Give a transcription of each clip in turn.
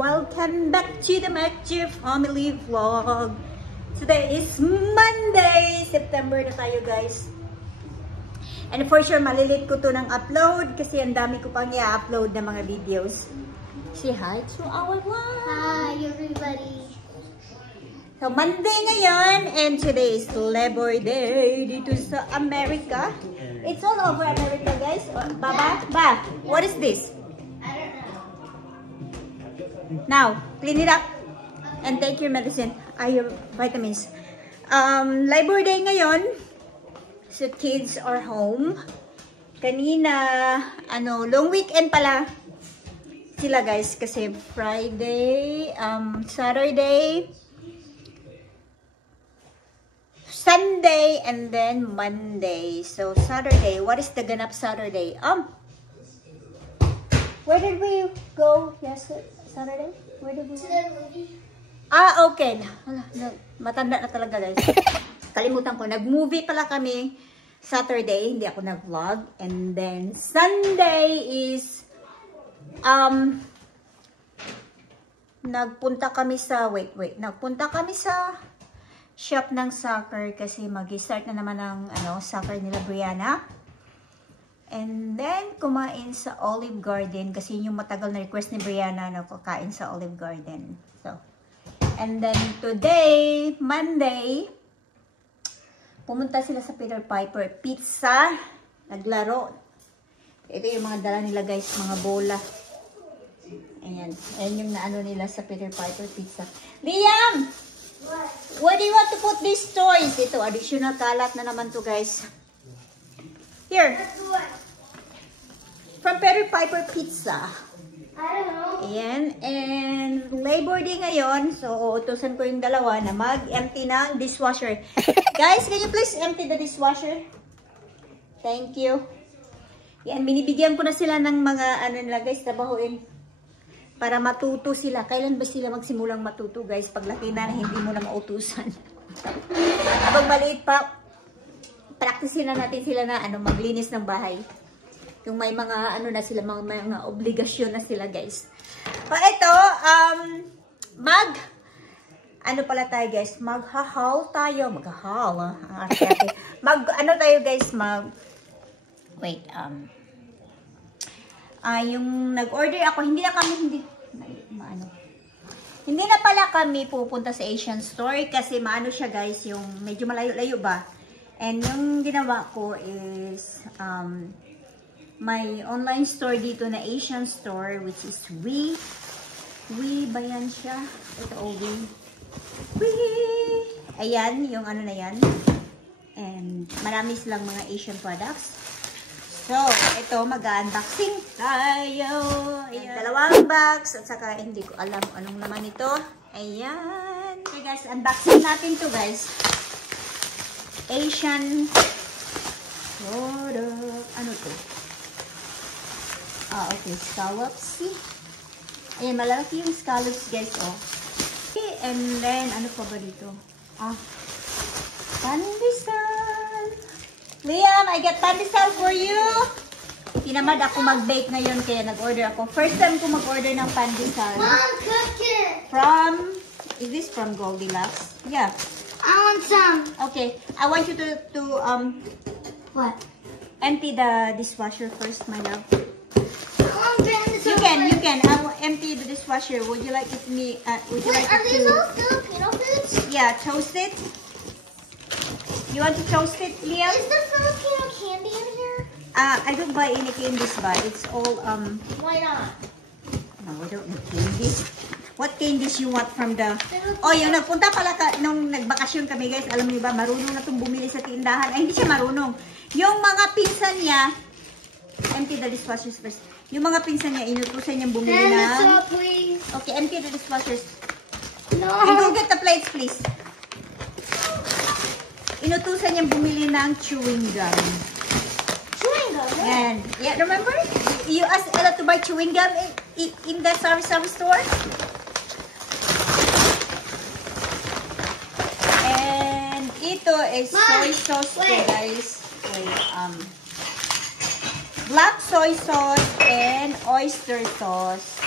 welcome back to the Matthew Family Vlog. Today is Monday, September na tayo guys. And for sure, malilit ko to ng upload kasi ang dami ko pang i-upload na mga videos. Say hi to our vlog. Hi everybody. So Monday ngayon and today is Labor Day dito sa America. It's all over America guys. Ba, what is this? Now, clean it up and take your medicine, your vitamins. Labor Day ngayon, so kids are home. Kanina, long weekend pala sila guys kasi Friday, Saturday, Sunday, and then Monday. So Saturday, what is the ganap Saturday? Where did we go yesterday? Saturday? Where did we go? To the movie. Okay. Matanda na talaga guys. Kalimutan ko. Nag-movie pala kami Saturday. Hindi ako nag-vlog. And then Sunday is nagpunta kami sa nagpunta kami sa shop ng soccer kasi mag-start na naman ng soccer nila Brianna. And then, kumain sa Olive Garden kasi yung matagal na request ni Brianna na kakain sa Olive Garden. So, and then today, Monday, pumunta sila sa Peter Piper Pizza. Naglaro. Ito yung mga dala nila guys, mga bola. Ayan. Ayan yung naano nila sa Peter Piper Pizza. Liam! What? Where do you want to put these toys? Ito, additional kalat na naman to guys. Here. That's what? From Peter Piper Pizza. I don't know. Ayan. And Labor Day ngayon. So, utusan ko yung dalawa na mag-empty ng dishwasher. Guys, can you please empty the dishwasher? Thank you. Yan, binibigyan ko na sila ng mga nila guys, trabahuin. Para matuto sila. Kailan ba sila magsimulang matuto guys? Paglaki na hindi mo na mautusan. Habang maliit pa, practice na natin sila na maglinis ng bahay. Yung may mga na sila, mga obligasyon na sila guys. But ito, pala tayo guys, mag-haul tayo. Mag-haul. Tayo guys, yung nag-order ako, hindi na pala kami pupunta sa Asian store kasi maano siya guys, yung medyo malayo-layo ba. And yung ginawa ko is may online store dito na Asian store which is We ba yan siya? Ito We. Ayan, yung na yan. And marami silang mga Asian products. So, ito, mag-unboxing tayo. Ayan. Dalawang box. At saka, hindi ko alam anong naman ito. Ayan. Okay guys, unboxing natin to guys. Asian product. Ano to? Okay. Scallops. Ayan, malaki yung scallops guys, oh. Okay, and then, ano pa ba dito? Pandesal. Liam, I got pandesal for you. Tinamad ako mag-bake ngayon kaya nag-order ako. First time ko mag-order ng pandesal. Mom, cook it. Is this from Goldilocks? Yeah. I want some. Okay, I want you to What? empty the dishwasher first, my love. You can. I will empty the dishwasher. Would you like it would you like are it these to... all Filipino foods? Yeah, toast it. You want to toast it, Liam? Is there Filipino candy in here? I don't buy any candies, but it's all Why not? No, I don't need candies. What candies you want from the... Oh, yung nagpunta pala nung nagbakasyon kami, guys. Alam niyo ba, marunong na itong bumili sa tindahan. Ay, hindi siya marunong. Yung mga pinsan niya, empty the dishwashers first. Yung mga pinsan niya, inutusan niyang bumili ng... please. Okay, empty the dishwashers. No. And go get the plates, please. Inutusan niyang bumili ng chewing gum. Chewing gum? And, yeah, remember? You asked Ella to buy chewing gum in the Sari-Sari store? And ito is soy sauce ko, guys. Wait, black soy sauce and oyster sauce.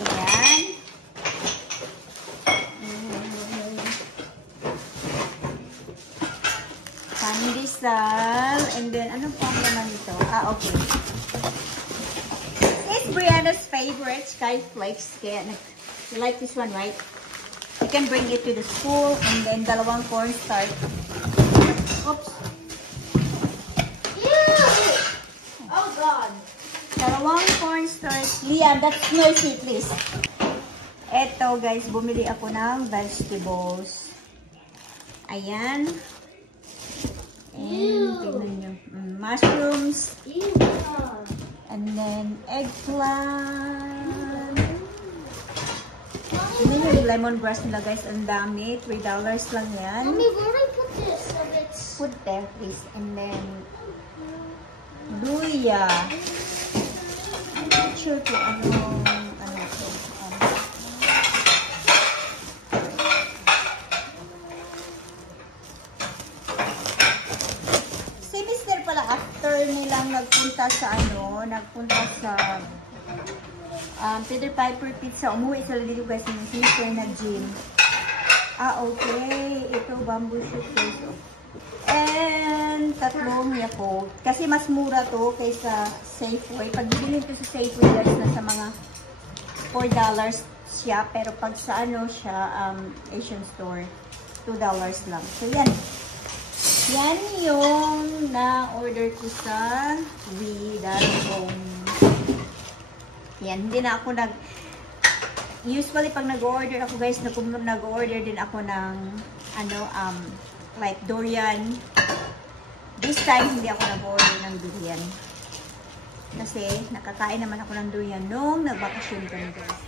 Ayan. Pandesal. And then, ano po ang naman ito? Ah, okay. This is Brianna's favorite, Sky Flakes. Kaya, you like this one, right? You can bring it to the school. And then, dalawang cornstarch. Oops. Ew! Oh, God. Dalawang cornstarch. Liam, that's noisy, please. Eto, guys, bumili ako ng vegetables. Ayan. And, tingnan nyo. Mushrooms. Ew. And then, eggplant. Tingnan nyo yung lemongrass nila, guys. Ang dami. $3 lang yan. Mommy, where do I put this? So it's... Put there, please. And then, luya. I'm not sure kung ano to. Si Mr. pala, after nilang nagpunta sa Peter Piper Pizza, umuwi sila dito guys ng sister na gym. Ah, okay. Ito, bamboo shoot guys. And tatlong Yakult. Kasi mas mura to kaysa Safeway. Pag bilhin to sa Safeway guys, nasa mga $4 siya. Pero pag sa siya, Asian store, $2 lang. So yan. Yan yung na-order ko sa We.com. Yan, hindi na ako usually pag nag-order ako guys, nag-order din ako ng like durian. This time hindi ako nag-order ng durian. Kasi nakakain naman ako ng durian nung nagbakasyon kami guys.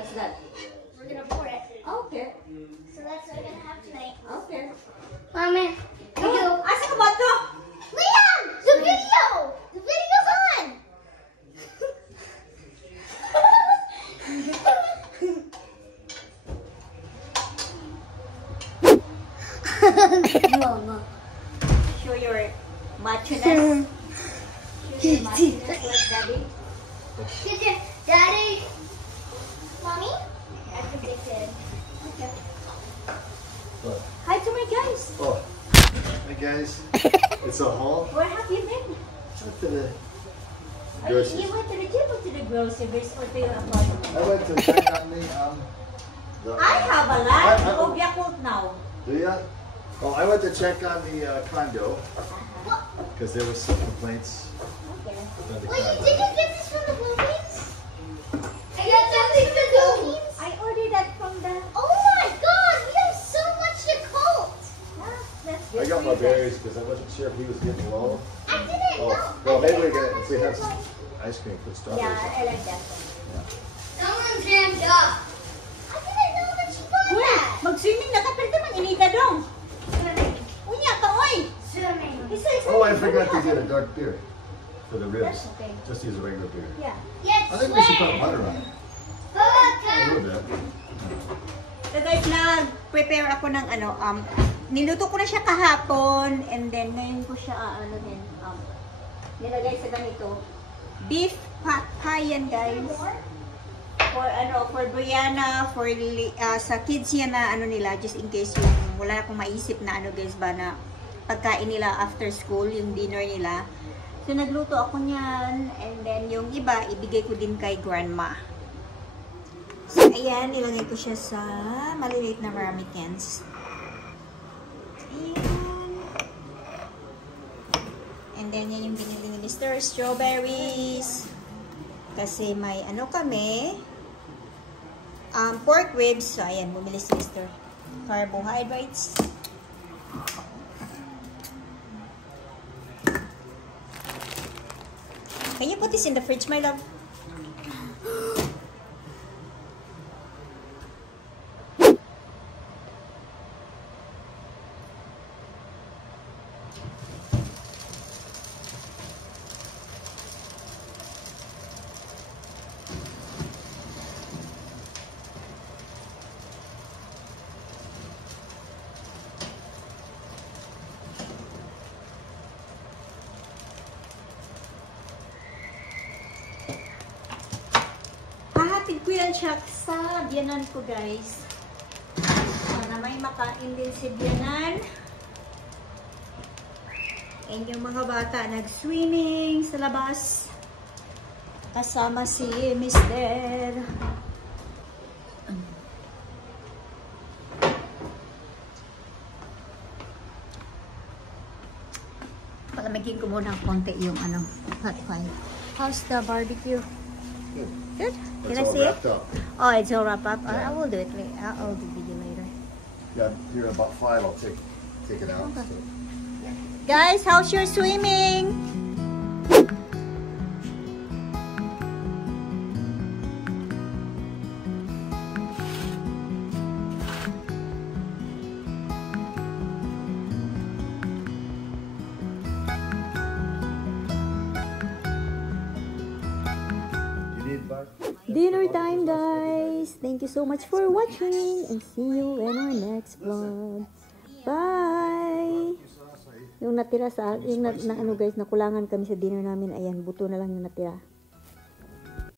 What's that? We're gonna pour it. Okay. So that's what we're gonna have tonight. Okay. Mommy. Oh, asa ka ba to? Liam! The video! The video's on! Mama. Show your macho-ness. Show your macho-ness like daddy. Daddy. Mommy? I predicted. Okay. What? Hi to my guys. Oh, hey guys. It's a haul. Where have you been? Went to the You groceries. went to the gym or to the groceries or to your apartment? I went to check on the I have a lot I- of Yakult now. Do ya? Oh, I went to check on the condo because there was some complaints. Okay. About the Wait, condo. did you get this from the Philippines? I got something from the Philippines. I ordered that from the... Oh my God, we have so much to coat. I got my berries because I wasn't sure if he was getting low. I didn't know. Well, maybe we're gonna if we have some ice cream for strawberries. Yeah, I like that one. Someone jammed up. I didn't know that she got Uy, that. mag-swimming na ka, pero man inita dong. Swimming. Unya ka, oy. Swimming. Isa-isa. Oh, I forgot to get a dark beer for the ribs. That's okay. Just use a regular beer. Yeah. Yes, I think we should put butter on it. A little bit. So guys, nag-prepare ako ng niluto ko na siya kahapon and then ngayon ko siya nilagay sa ganito. Beef pat pie yan, guys. For Brianna, sa kids yan na nila, just in case yung wala na akong maisip na guys ba na pagkain nila after school, yung dinner nila. So nagluto ako niyan and then yung iba ibigay ko din kay grandma. So, ayan, nilagay ko siya sa maliliit na ramekins. Ayan. And then, yan yung binili ni Mr. Strawberries. Kasi may kami, pork ribs. So, ayan, bumili si Mr. Carbohydrates. Can you put this in the fridge, my love? Hahatid ko yan siya sa biyanan ko, guys. Para may makain din si biyanan. And yung mga bata nag-swimming sa labas. Kasama si Mr. Palamigin ko muna ng konti yung hot pie. How's the barbecue? Good? Can I It's all see it? wrapped up. Oh, it's all wrapped up. Yeah. I will do it later. I'll do the video later. Yeah, here in about 5, I'll take it out. Okay. So. Guys, how's your swimming? You need butter? Dinner time, guys. Thank you so much for watching and see you in our next vlog. Bye! Yung natira sa, guys, nakulangan kami sa dinner namin, ayan, buto na lang yung natira.